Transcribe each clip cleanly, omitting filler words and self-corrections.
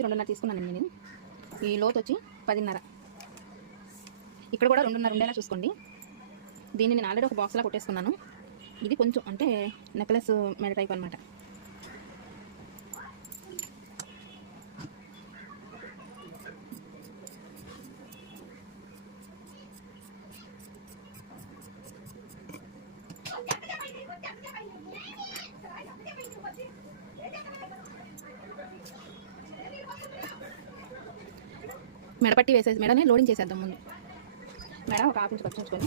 వచ్చి 2.5 తీసుకున్నాను నేను. ఈ లోతు వచ్చి 10.5. ఇక్కడ కూడా 2.5 ఉండేలా చూసుకోండి. దీన్ని నేను ఆల్రెడీ ఒక బాక్స్లా కొట్టేసుకున్నాను. ఇది కొంచెం అంటే నెక్లెస్ మెడ టైప్ అనమాట. మెడపట్టి వేసేసి మెడనే లోడింగ్ చేసేద్దాం. ముందు మెడ ఒక 1/2 ఇంచ్ ఖర్చు ఉంచుకొని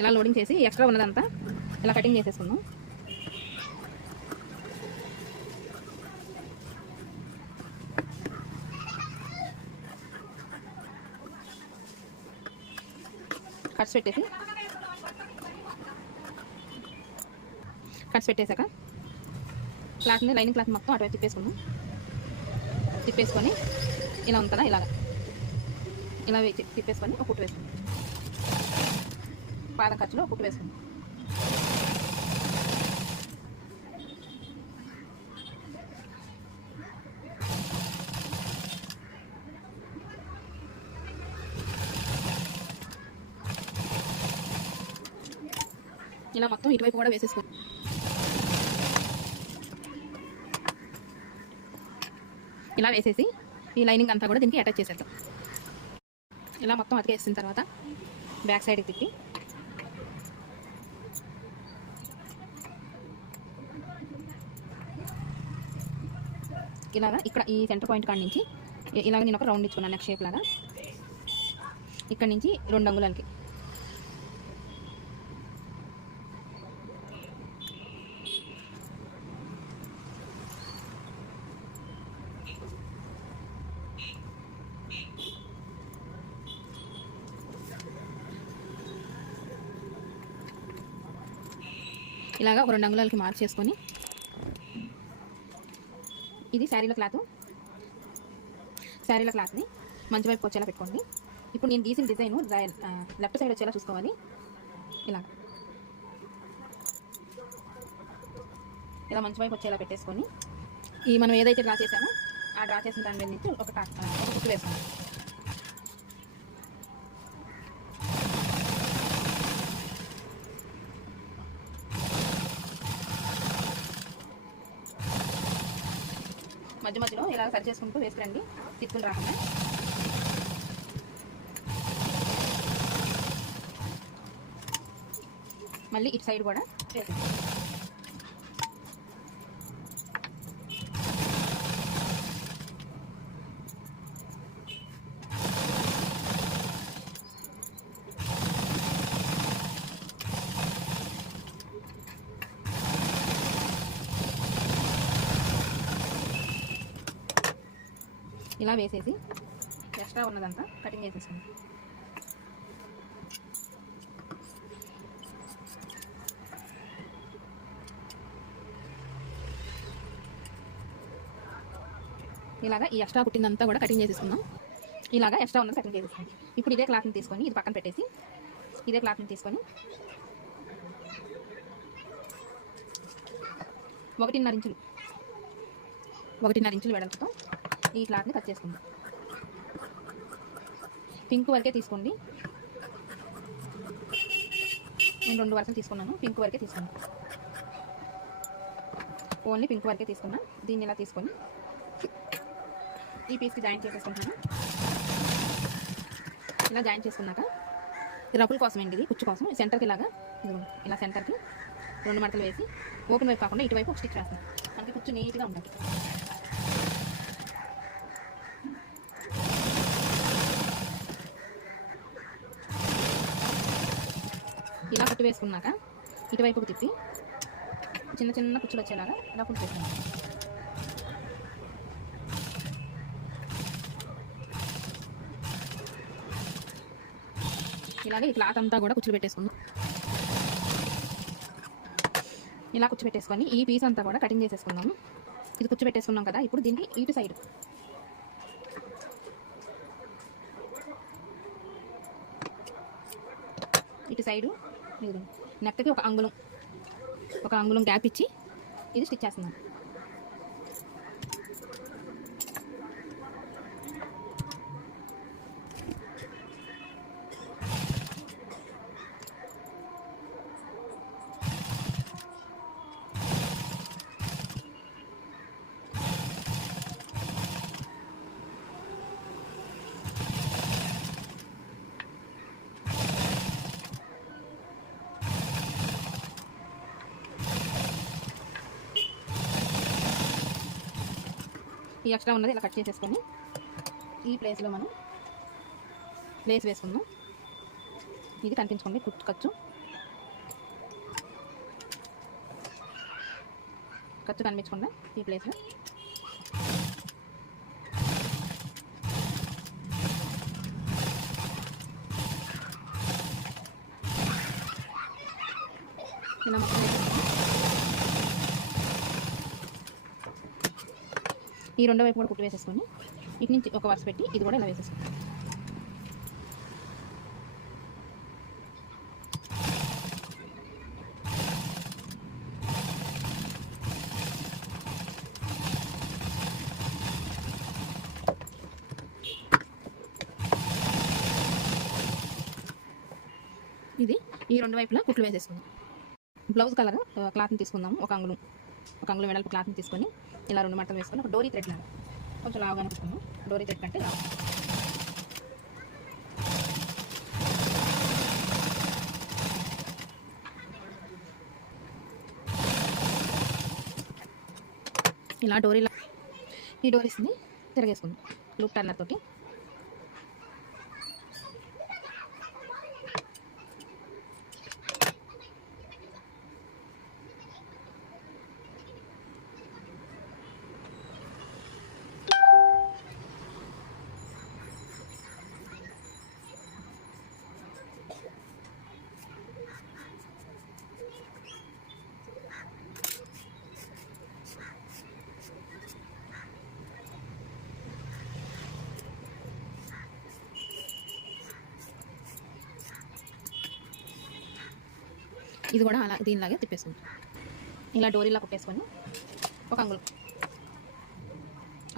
ఇలా లోడింగ్ చేసి ఎక్స్ట్రా ఉన్నదంతా ఇలా కటింగ్ చేసేసుకుందాం. కట్స్ పెట్టేశాక క్లాత్ని లైనింగ్ క్లాత్ మొత్తం అటువైపు తిప్పేసుకొని ఇలా ఉంటుందా ఇలా తిప్పేసుకొని ఒక కుట్టు వేసుకుందాం. పాదం ఖర్చులో ఒక కుట్టు వేసుకుందాం. ఇలా మొత్తం ఇటువైపు కూడా వేసేసుకోండి. ఇలా వేసేసి ఈ లైనింగ్ అంతా కూడా దీనికి అటాచ్ చేసేద్దాం. ఇలా మొత్తం అతికేసిన తర్వాత బ్యాక్ సైడ్కి తిప్పి ఇలాగా ఇక్కడ ఈ సెంటర్ పాయింట్ కాడ నుంచి ఇలాగ నేను ఒక రౌండ్ ఇచ్చుకున్నాను. నెక్ షేప్ లాగా ఇక్కడ నుంచి 2 అంగుళాలకి ఇలాగా ఒక 2 అంగుళాలకి మార్క్ చేసుకొని ఇది శారీల క్లాత్ని మంచి వైపు వచ్చేలా పెట్టుకోండి. ఇప్పుడు నేను గీసిన డిజైన్ లెఫ్ట్ సైడ్ వచ్చేలా చూసుకోవాలి. ఇలా మంచి వైపు వచ్చేలా పెట్టేసుకొని ఈ మనం ఏదైతే డ్రా చేసామో ఆ డ్రా చేసిన దాని మీద నుంచి ఒక కుట్టు వేసుకోండి. మధ్యలో ఇలా సరి చేసుకుంటూ వేసుకురండి, తిప్పులు రాకుండా. మళ్ళీ ఇటు సైడ్ కూడా వేసేయండి. ఇలా వేసేసి ఎక్స్ట్రా ఉన్నదంతా కటింగ్ చేసేసుకోండి. ఇలాగా ఈ ఎక్స్ట్రా కుట్టిందంతా కూడా కటింగ్ చేసేసుకుందాం. ఇలాగా ఎక్స్ట్రా ఉన్నది కటింగ్ చేసేసుకోండి. ఇప్పుడు ఇదే క్లాత్ని తీసుకొని ఇది పక్కన పెట్టేసి ఇదే క్లాత్ని తీసుకొని 1.5 ఇంచులు వెడల్పుతో ఈ క్లాత్ని కట్ చేసుకుందాం. పింక్ వరకే తీసుకోండి. నేను 2 వరసలు తీసుకున్నాను. పింక్ వరకే తీసుకున్నాను. ఓన్లీ పింక్ వరకే తీసుకున్నా. దీన్ని ఇలా తీసుకొని ఈ పీస్కి జాయింట్ చేసేసుకుంటున్నాను. ఇలా జాయింట్ చేసుకున్నాక రఫుల్ కోసం ఏంటి, కుచ్చు కోసం సెంటర్కి ఇలా సెంటర్కి 2 మడతలు వేసి ఓపెన్ వైపు కాకుండా ఇటువైపు ఒక స్టిచ్ వేస్తాను. మనకి కుచ్చు నీట్గా ఉంటుంది. ఇలా కుట్టు వేసుకున్నాక ఇటువైపుకు తిప్పి చిన్న చిన్న కుచ్చులు వచ్చేలాగా ఇలా కుట్టు వేసుకున్నాను. ఇలాగే ఈ క్లాత్ అంతా కూడా కుచ్చులు పెట్టేసుకుందాం. ఇలా కూర్చోబెట్టేసుకొని ఈ పీస్ అంతా కూడా కటింగ్ చేసేసుకుందాము. ఇది కూర్చోబెట్టేసుకున్నాం కదా, ఇప్పుడు దీనికి ఇటు సైడ్ నెక్కకి ఒక అంగుళం గ్యాప్ ఇచ్చి ఇది స్టిచ్ చేస్తున్నాం. ఈ ఎక్స్ట్రా ఉన్నది ఇలా కట్ చేసేసుకొని ఈ ప్లేస్లో మనం లేస్ వేసుకుందాం. ఇది కనిపించుకోండి ఖర్చు కనిపించకుండా ఈ ప్లేస్లో ఇలా మొత్తం ఈ రెండో వైపు కూడా కుట్టు వేసేసుకొని ఇటు నుంచి ఒక వరుస పెట్టి ఇది కూడా ఇలా వేసేసుకుంటాం. ఇది ఈ రెండు వైపులా కుట్లు వేసేసుకుందాం. బ్లౌజ్ కలర్ క్లాత్ని తీసుకుందాము. ఒక అంగుళం వెడల్పు క్లాత్ని తీసుకొని ఇలా 2 మడతలు వేసుకొని ఒక డోరీ థ్రెడ్ లాగా కొంచెం లావుగా అనుకుంటున్నాము. డోరీ థ్రెడ్ కంటే లావు. ఇలా ఈ డోరీస్ని తిరగేసుకుందాం లూప్ టర్నర్ తోటి. ఇది కూడా అలా దీనిలాగే తిప్పేసుకుంటాం. ఇలా డోరీలా కుట్టేసుకొని ఒక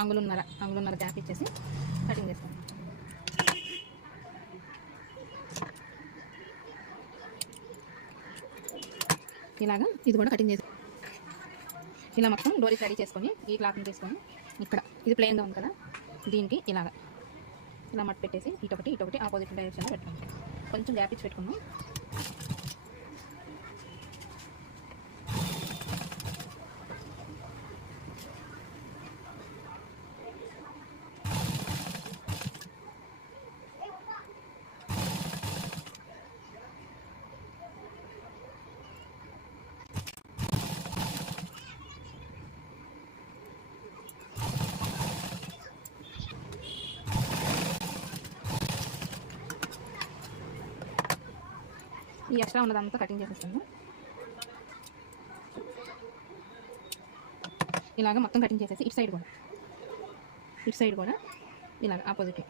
అంగుళన్నర గ్యాప్ ఇచ్చేసి కటింగ్ చేస్తాం. ఇలాగా ఇది కూడా కటింగ్ చేసి ఇలా మొత్తం డోరీ రెడీ చేసుకొని ఈ క్లాత్ని తీసుకొని ఇక్కడ ఇది ప్లెయిన్గా ఉంది కదా, దీనికి ఇలా మట్టు పెట్టేసి ఇటొకటి ఆపోజిట్ డైరెక్షన్లో పెట్టుకుంటాం. కొంచెం గ్యాప్ ఇచ్చి పెట్టుకున్నాం. ఈ ఎక్స్ట్రా ఉన్నదంతా కటింగ్ చేసేస్తాను. ఇలాగ మొత్తం కటింగ్ చేసేసి ఇటు సైడ్ కూడా ఇలాగ ఆపోజిట్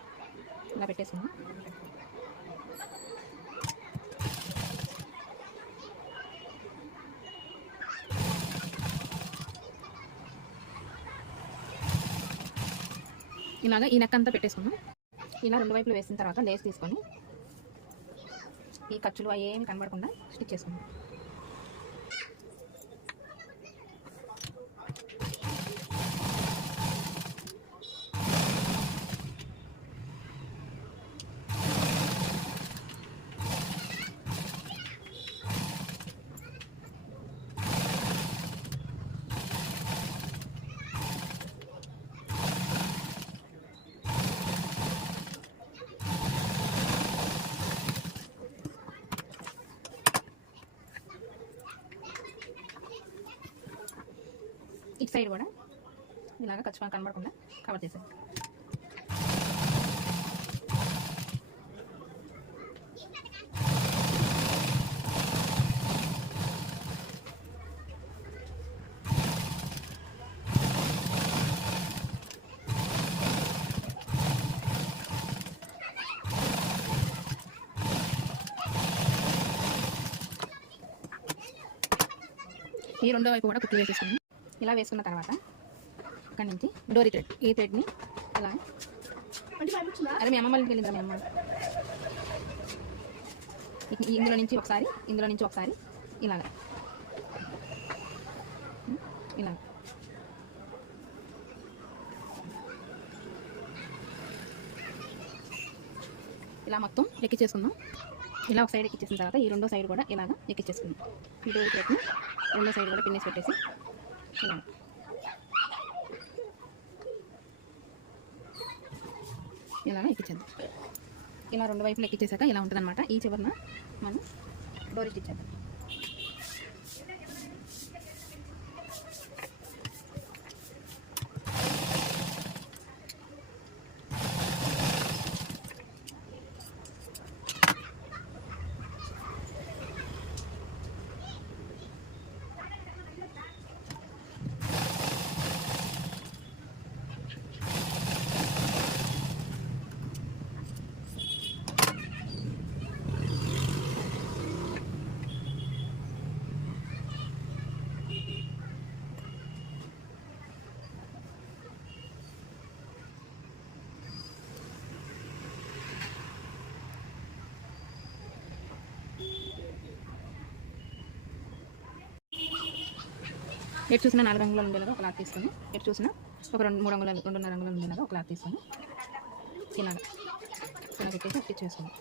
ఇలా పెట్టేసుకున్నాం. ఇలాగ ఈ నెక్ అంతా పెట్టేసుకున్నాం. ఇలా 2 వైపులు వేసిన తర్వాత లేస్ తీసుకొని ఈ ఖర్చులు అవి ఏమి కనబడకుండా స్టిచ్ చేసుకుందాం. ఇటు సైడ్ కూడా ఇలాగ ఖచ్చితంగా కనబడకుండా కవర్ చేసేది. ఈ రెండో వైపు కూడా కుట్లు వేసేసుకున్నాం. ఇలా వేసుకున్న తర్వాత ఇక్కడ నుంచి డోరీ థ్రెడ్, ఈ థ్రెడ్ని ఇలా, అదే మీ అమ్మ వాళ్ళకి వెళ్ళిందా మీ అమ్మ, ఇందులో నుంచి ఒకసారి ఇలాగ ఇలా ఇలా మొత్తం ఎక్కించేసుకుందాం. ఇలా ఒక సైడ్ ఎక్కించేసిన తర్వాత ఈ రెండో సైడ్ కూడా ఇలాగ ఎక్కించేసుకుందాం. ఈ డోరీ థ్రెడ్ని రెండో సైడ్ కూడా పిన్నేసి పెట్టేసి ఇలాగ ఎక్కించేద్దాం. ఇలా రెండు వైపులు ఎక్కించేసాక ఇలా ఉంటుంది అనమాట. ఈ చివరన మనం డోరీ స్టిచ్ చేద్దాం. ఎటు చూసినా 4 రంగులు ఉండేలాగా ఒక క్లాత్ తీసుకొని, ఎటు చూసినా ఒక 2-3 రంగులు 2.5 రంగులు ఉండేలాగా ఒక క్లాత్ తీసుకొని ఇలాగ పెట్టేసి అట్టిచ్చేసుకోండి.